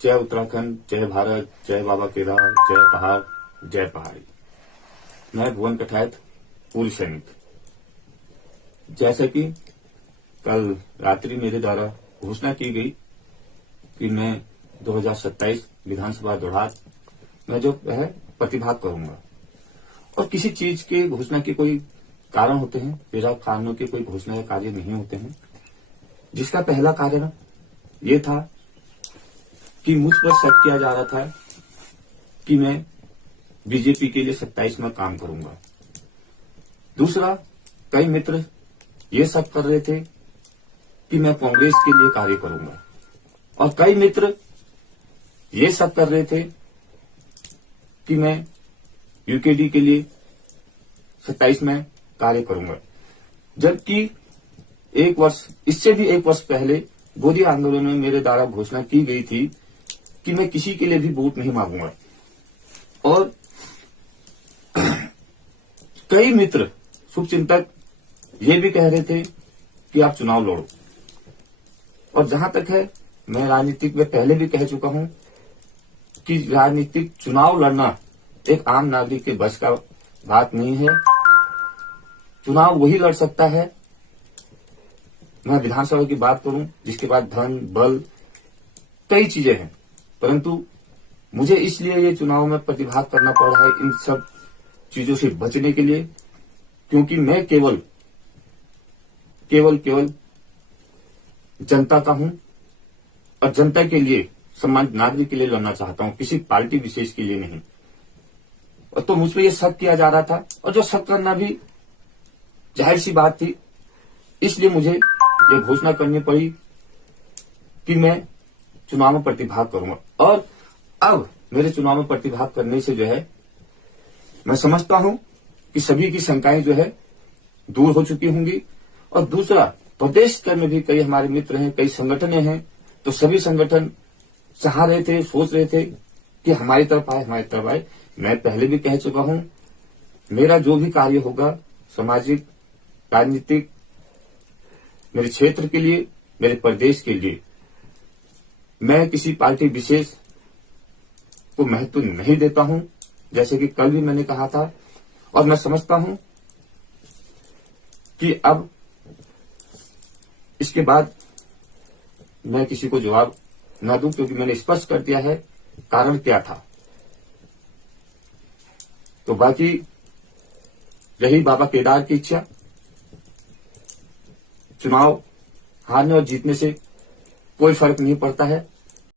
जय उत्तराखंड, जय भारत, जय बाबा केदार, जय पहाड़, जय पहाड़ी। मैं भुवन कठायत, पूर्व सैनिक। जैसे कि कल रात्रि मेरे द्वारा घोषणा की गई कि मैं 2027 विधानसभा दौड़ात में जो है प्रतिभाग करूंगा, और किसी चीज के घोषणा के कोई कारण होते हैं, मेरा कारणों के कोई घोषणा या कार्य नहीं होते हैं। जिसका पहला कारण ये था कि मुझ पर शक किया जा रहा था कि मैं बीजेपी के लिए 27 में काम करूंगा। दूसरा, कई मित्र ये शक कर रहे थे कि मैं कांग्रेस के लिए कार्य करूंगा, और कई मित्र ये शक कर रहे थे कि मैं यूकेडी के लिए 27 में कार्य करूंगा। जबकि इससे भी एक वर्ष पहले गोदी आंदोलन में मेरे द्वारा घोषणा की गई थी कि मैं किसी के लिए भी वोट नहीं मांगूंगा। और कई मित्र शुभचिंतक ये भी कह रहे थे कि आप चुनाव लड़ो। और जहां तक है, मैं राजनीतिक में पहले भी कह चुका हूं कि राजनीतिक चुनाव लड़ना एक आम नागरिक के बस का बात नहीं है। चुनाव वही लड़ सकता है, मैं विधानसभा की बात करूं जिसके बाद धन, बल, कई चीजें हैं, परंतु मुझे इसलिए ये चुनाव में प्रतिभाग करना पड़ रहा है इन सब चीजों से बचने के लिए, क्योंकि मैं केवल जनता का हूं, और जनता के लिए, सम्मानित नागरिक के लिए लड़ना चाहता हूं, किसी पार्टी विशेष के लिए नहीं। और तो मुझ पर यह शक किया जा रहा था, और जो शक करना भी जाहिर सी बात थी, इसलिए मुझे यह घोषणा करनी पड़ी कि मैं चुनाव में प्रतिभाग करूंगा। और अब मेरे चुनाव में प्रतिभाग करने से जो है, मैं समझता हूं कि सभी की शंकाएं जो है दूर हो चुकी होंगी। और दूसरा, प्रदेश स्तर में भी कई हमारे मित्र हैं, कई संगठनें हैं, तो सभी संगठन चाह रहे थे, सोच रहे थे कि हमारी तरफ आए। मैं पहले भी कह चुका हूं, मेरा जो भी कार्य होगा सामाजिक, राजनीतिक, मेरे क्षेत्र के लिए, मेरे प्रदेश के लिए, मैं किसी पार्टी विशेष को महत्व नहीं देता हूं, जैसे कि कल भी मैंने कहा था। और मैं समझता हूं कि अब इसके बाद मैं किसी को जवाब न दूं, क्योंकि मैंने स्पष्ट कर दिया है कारण क्या था। तो बाकी रही बाबा केदार की इच्छा, चुनाव हारने और जीतने से कोई फर्क नहीं पड़ता है।